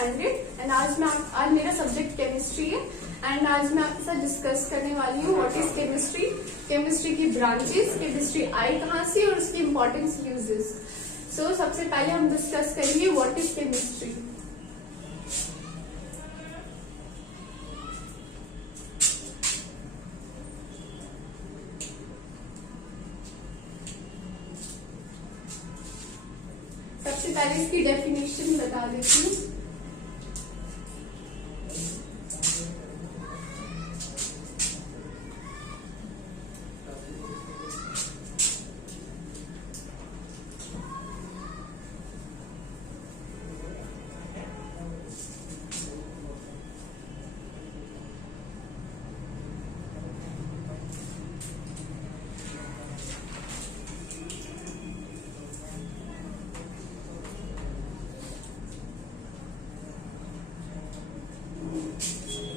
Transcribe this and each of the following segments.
Standard and आज मेरा subject chemistry है एंड आज मैं आपके साथ डिस्कस करने वाली हूँ व्हाट इज केमिस्ट्री, केमिस्ट्री की ब्रांचेस, केमिस्ट्री आई कहाँ से और उसकी इम्पोर्टेंस यूजेस। सो सबसे पहले हम डिस्कस करेंगे व्हाट इज केमिस्ट्री। सबसे पहले इसकी डेफिनेशन बता देती हूँ।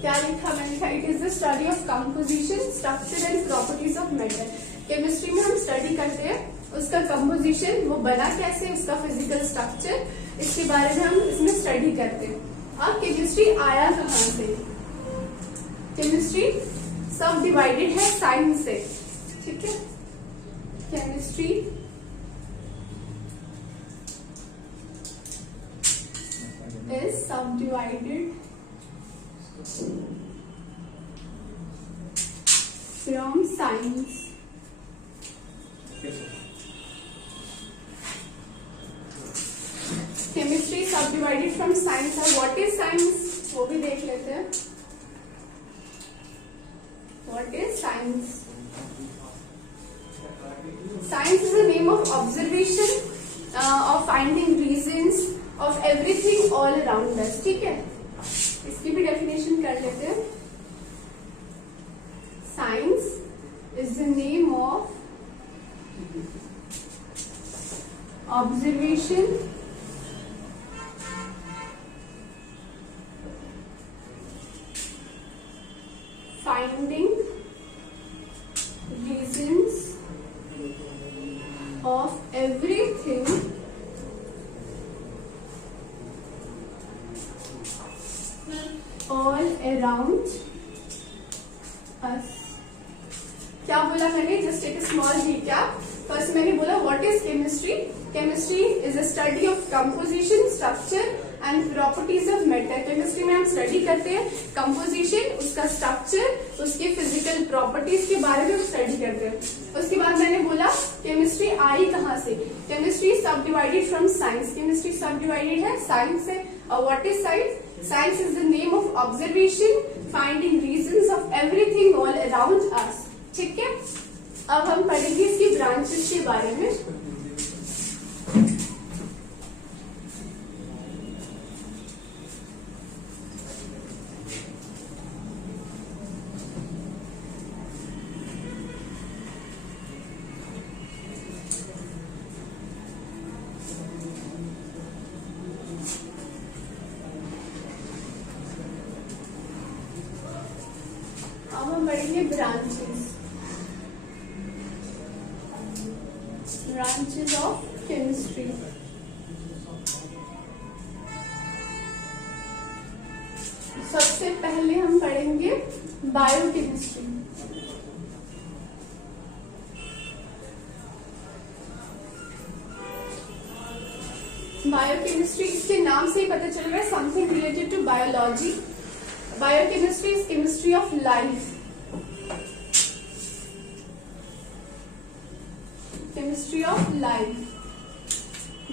क्या लिखा मैंने लिखा it is the study of composition, structure and properties of metal. Chemistry में हम स्टडी करते हैं उसका कंपोजिशन, वो बना कैसे, उसका फिजिकल स्ट्रक्चर, इसके बारे में हम इसमें स्टडी करते हैं। अब केमिस्ट्री आया कहाँ से? केमिस्ट्री सब डिवाइडेड है साइंस से, ठीक है। केमिस्ट्री इज सब divided from science. Chemistry subdivided from science. और what is science? वो भी देख लेते हैं। What is science? Science is the name of observation, of finding reasons of everything all around us. ठीक है, इसकी भी डेफिनेशन कर लेते हैं। Science is the name of observation, finding reasons of everything all around us। क्या बोला मैंने? Just take a small recap. First मैंने बोला what is chemistry. Chemistry is a study of composition, structure and properties of metal. Chemistry में हम study करते हैं composition, उसका स्ट्रक्चर, उसके फिजिकल प्रॉपर्टीज के बारे में स्टडी करते हैं। उसके बाद मैंने बोला केमिस्ट्री आई कहाँ से? केमिस्ट्री सब डिवाइडेड फ्रॉम साइंस। केमिस्ट्री सब डिवाइडेड है साइंस से। और what is science? Science is the name of observation, finding reasons of everything all around us. ठीक है, अब हम पढ़ेंगे इसकी ब्रांचेस के बारे में। अब हम पढ़ेंगे ब्रांचेस, ब्रांचेस ऑफ केमिस्ट्री। सबसे पहले हम पढ़ेंगे बायोकेमिस्ट्री। बायोकेमिस्ट्री इसके नाम से ही पता चल रहा है, something related to biology. Biochemistry is chemistry of life. Chemistry of life.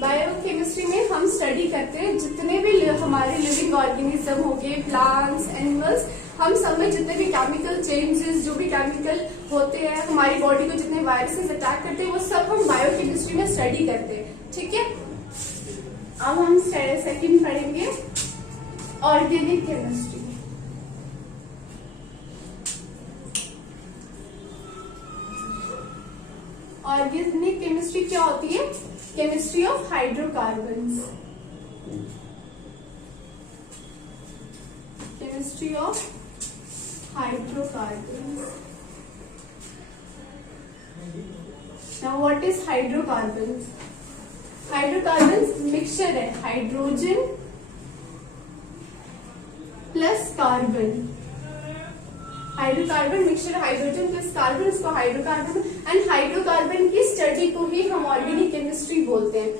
Biochemistry में हम स्टडी करते हैं जितने भी हमारे लिविंग ऑर्गेनिज्म हो गए, प्लांट्स, एनिमल्स, हम सब में जितने भी केमिकल चेंजेस, जो भी केमिकल होते हैं हमारी बॉडी को, जितने वायरसेस अटैक करते हैं, वो सब हम बायोकेमिस्ट्री में स्टडी करते हैं। ठीक है, अब हम सेकंड पढ़ेंगे ऑर्गेनिक केमिस्ट्री। ऑर्गेनिक केमिस्ट्री क्या होती है? Chemistry of hydrocarbons. Chemistry of hydrocarbons. Now what is hydrocarbons? Hydrocarbons mixture है hydrogen carbon, hydrocarbon mixture hydrogen plus carbon, इसको हाइड्रोकार्बन, एंड हाइड्रोकार्बन की स्टडी को ही हम ऑर्गेनिक केमिस्ट्री बोलते हैं।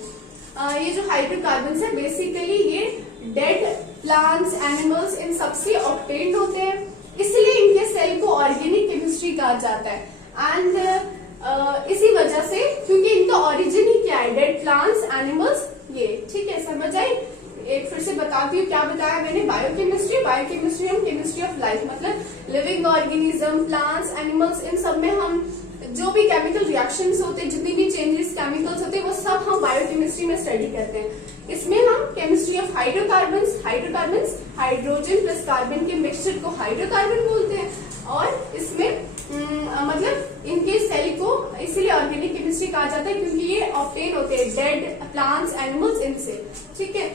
ये जो हाइड्रोकार्बन है बेसिकली ये डेड प्लांट्स, एनिमल्स, इन सबसे ऑब्टेन्ड होते हैं, इसलिए इनके सेल को ऑर्गेनिक केमिस्ट्री कहा जाता है। एंड इसी वजह से, क्योंकि इनका ओरिजिन ही क्या है, डेड प्लांट्स, एनिमल्स, ये ठीक है, समझ आई। एक फिर से बताती हूँ क्या बताया मैंने, बायोकेमिस्ट्री, बायोकेमिस्ट्री हम केमिस्ट्री ऑफ लाइफ, मतलब लिविंग ऑर्गेनिज्म, प्लांट्स, एनिमल्स, इन सब में हम जो भी केमिकल रिएक्शंस होते हैं, जितनी भी चेंजेस केमिकल्स होते हैं, वो सब हम बायोकेमिस्ट्री में स्टडी करते हैं। इसमें हम chemistry of hydrocarbons, hydrogen plus carbon के मिक्सचर को हाइड्रोकार्बन बोलते हैं, और इसमें मतलब इनके सेल को इसीलिए ऑर्गेनिक केमिस्ट्री कहा जाता है क्योंकि ये ऑब्टेन होते हैं डेड प्लांट्स, एनिमल्स, इनसे। ठीक है,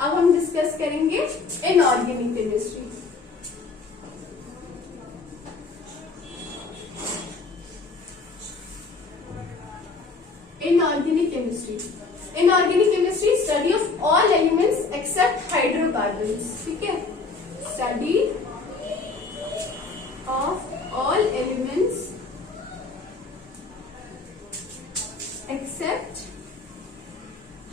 अब हम डिस्कस करेंगे inorganic chemistry. Inorganic chemistry, inorganic chemistry study of all elements except hydrocarbons. ठीक है, study of all elements except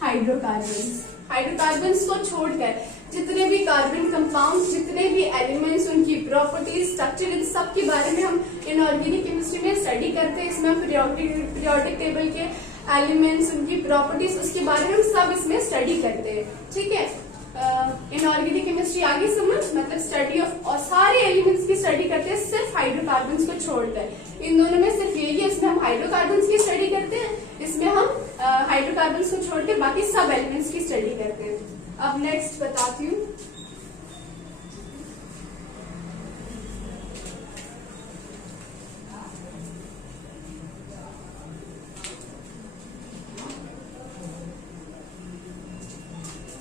hydrocarbons. Hydrocarbons को छोड़कर जितने भी कार्बन कंपाउंड, जितने भी एलिमेंट्स, उनकी प्रॉपर्टीज, स्ट्रक्चर, इन सब के बारे में हम इनऑर्गेनिक केमिस्ट्री में स्टडी करते हैं। इसमें हम पीरियोडिक टेबल के एलिमेंट्स, उनकी प्रॉपर्टीज, उसके बारे में हम सब इसमें स्टडी करते हैं। ठीक है, इनऑर्गेनिक केमिस्ट्री आगे समझ, मतलब स्टडी ऑफ और सारे एलिमेंट्स की स्टडी करते हैं सिर्फ हाइड्रोकार्बन्स को छोड़कर। इन दोनों में सिर्फ यही है, इसमें हम हाइड्रोकार्बन्स की स्टडी करते हैं, इसमें हम हाइड्रोकार्बन्स को छोड़कर बाकी सब एलिमेंट्स की स्टडी करते हैं। अब नेक्स्ट बताती हूँ,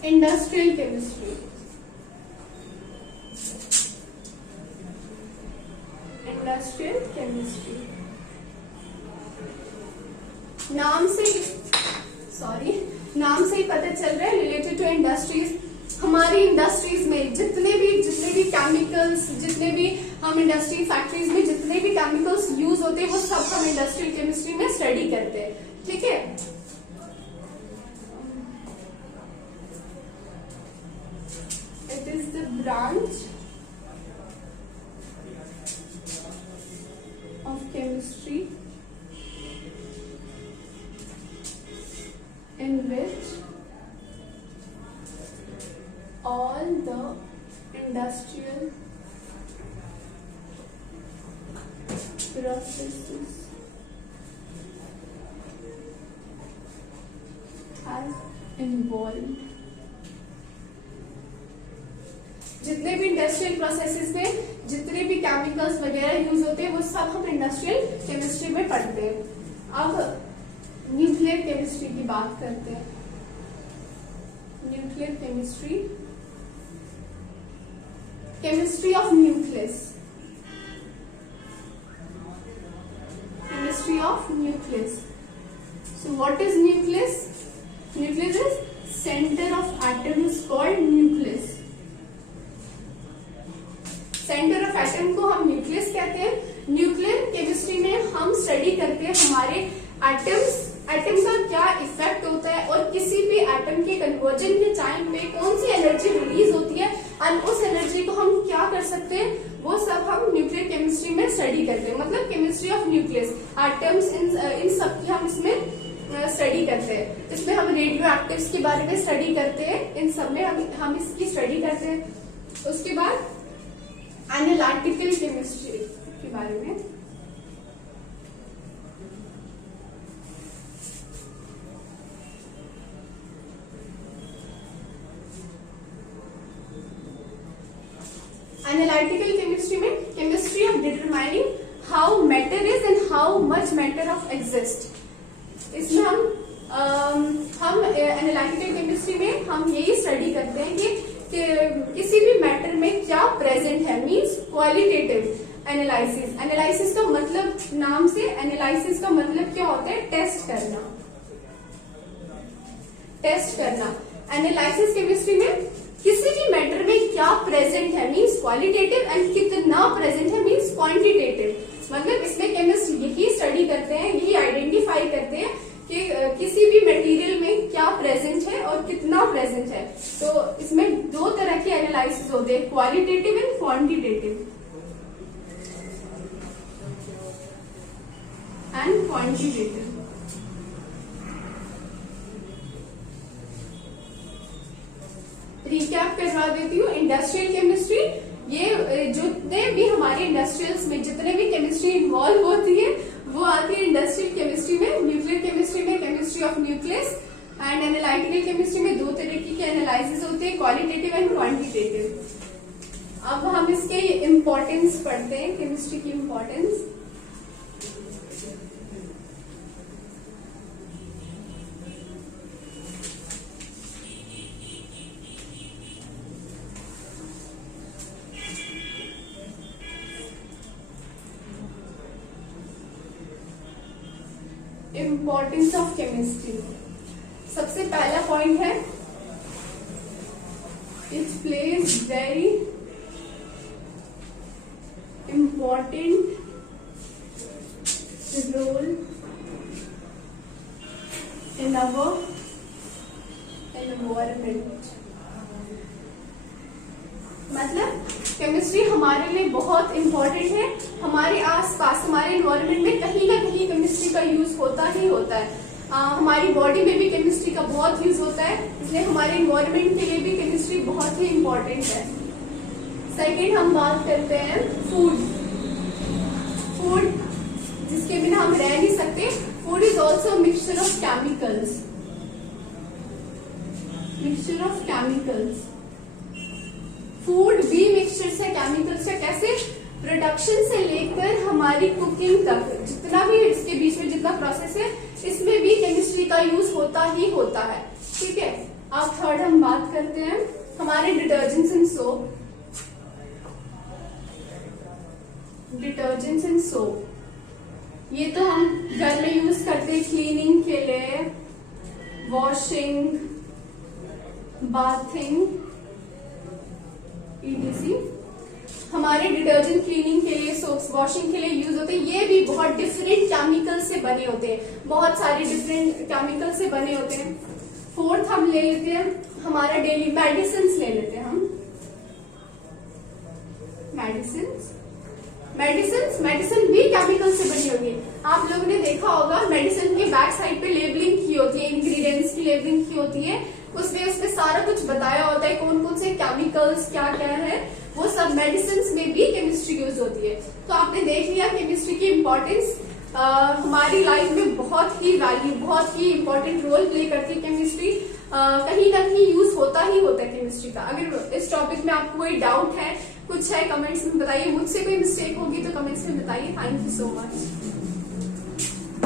इंडस्ट्रियल केमिस्ट्री। इंडस्ट्रियल केमिस्ट्री नाम से ही पता चल रहा है, रिलेटेड टू इंडस्ट्रीज। हमारी इंडस्ट्रीज में जितने भी केमिकल्स, जितने भी हम इंडस्ट्री फैक्ट्रीज में जितने भी केमिकल्स यूज होते हैं, वो सब हम इंडस्ट्रियल केमिस्ट्री में स्टडी करते हैं। ठीक है, it is the branch of chemistry in which all the industrial processes are involved। जितने भी इंडस्ट्रियल प्रोसेसेस में जितने भी केमिकल्स वगैरह यूज होते हैं, वो सब हम इंडस्ट्रियल केमिस्ट्री में पढ़ते हैं। अब न्यूक्लियर केमिस्ट्री की बात करते हैं। Nuclear chemistry, chemistry of nucleus, chemistry of nucleus. So what is nucleus? Nucleus is centre of atom is called nucleus. Centre of atom को हम न्यूक्लियस कहते हैं। न्यूक्लियर केमिस्ट्री में हम स्टडी करते हैं हमारे एटम्स, एटम का क्या इफेक्ट होता है और किसी भी एटम के कन्वर्जन के टाइम पे कौन सी एनर्जी रिलीज होती है और उस एनर्जी को हम क्या कर सकते हैं, वो सब हम न्यूक्लियर केमिस्ट्री में स्टडी करते हैं। मतलब केमिस्ट्री ऑफ न्यूक्लियस, एटम्स, इन सब की हम इसमें स्टडी करते हैं। इसमें हम रेडियो एक्टिव्स के बारे में स्टडी करते हैं, इन सब में हम इसकी स्टडी करते हैं। उसके बाद एनालिटिकल केमिस्ट्री के बारे में, एनालिटिकल केमिस्ट्री में chemistry of determining how matter is and how much matter of exist. इसमें हम एनालिटिकल केमिस्ट्री में हम यही स्टडी करते हैं कि किसी भी मैटर में क्या प्रेजेंट है, मींस क्वालिटेटिव एनालिसिस। एनालिसिस का मतलब, नाम से एनालिसिस का मतलब क्या होता है? टेस्ट करना, टेस्ट करना। एनालिसिस केमिस्ट्री में किसी भी मैटर में क्या प्रेजेंट है, मींस क्वालिटेटिव एंड कितना प्रेजेंट है मीन्स क्वांटिटेटिव। मतलब इसमें केमिस्ट यही स्टडी करते हैं, यही आइडेंटिफाई करते हैं कि किसी भी मटेरियल में क्या प्रेजेंट है और कितना प्रेजेंट है। तो इसमें दो तरह के एनालिसिस होते हैं, qualitative and quantitative and quantitative. Recap करवा देती हूँ। इंडस्ट्रियल केमिस्ट्री, ये जितने भी हमारे इंडस्ट्रियल्स में जितने भी केमिस्ट्री इन्वॉल्व होती है वो आती है इंडस्ट्रियल केमिस्ट्री में। न्यूक्लियर केमिस्ट्री में chemistry of nucleus and analytical chemistry में दो तरीके के एनालिसिस होते हैं, क्वालिटेटिव एंड क्वांटिटेटिव। अब हम इसके इम्पोर्टेंस पढ़ते हैं, केमिस्ट्री की इम्पोर्टेंस। इम्पोर्टेंस ऑफ केमिस्ट्री, सबसे पहला पॉइंट है it plays very important role in our environment. मतलब केमिस्ट्री हमारे लिए बहुत इंपॉर्टेंट है। हमारे आसपास हमारे एनवायरमेंट में कहीं ना कहीं केमिस्ट्री का यूज होता ही होता है। हमारी बॉडी में भी केमिस्ट्री का बहुत यूज होता है, इसलिए हमारे एनवायरमेंट के लिए भी केमिस्ट्री बहुत ही इंपॉर्टेंट है। सेकेंड हम बात करते हैं फूड। फूड जिसके बिना हम रह नहीं सकते। Food is also mixture of chemicals, mixture of chemicals. Food भी मिक्सचर से केमिकल्स है। कैसे? प्रोडक्शन से लेकर हमारी कुकिंग तक जितना भी इसके बीच में जितना प्रोसेस है, इसमें भी केमिस्ट्री का यूज होता ही होता है। ठीक है, अब थर्ड हम बात करते हैं हमारे detergents and soap. Detergents and soap ये तो हम घर में यूज करते हैं क्लीनिंग के लिए, वॉशिंग, बाथिंग ETC। हमारे डिटर्जेंट क्लीनिंग के लिए, सोप्स वॉशिंग के लिए यूज होते हैं। ये भी बहुत डिफरेंट केमिकल से बने होते हैं, बहुत सारे डिफरेंट केमिकल से बने होते हैं। फोर्थ हम ले लेते हैं हमारा डेली मेडिसिन ले लेते हैं हम। मेडिसिन भी केमिकल से बनी होगी। आप लोगों ने देखा होगा मेडिसिन के बैक साइड पे लेबलिंग की होती है, इंग्रेडिएंट्स की लेबलिंग की होती है। उसमें सारा कुछ बताया होता है, कौन कौन से केमिकल्स क्या क्या है, वो सब मेडिसिन में भी केमिस्ट्री यूज होती है। तो आपने देख लिया केमिस्ट्री की इम्पोर्टेंस। हमारी लाइफ में बहुत ही इम्पोर्टेंट रोल प्ले करती है केमिस्ट्री। कहीं ना कहीं यूज होता ही होता है केमिस्ट्री का। अगर इस टॉपिक में आपको कोई डाउट है, कुछ है, कमेंट्स में बताइए। मुझसे कोई मिस्टेक होगी तो कमेंट्स में बताइए। Thank you so much.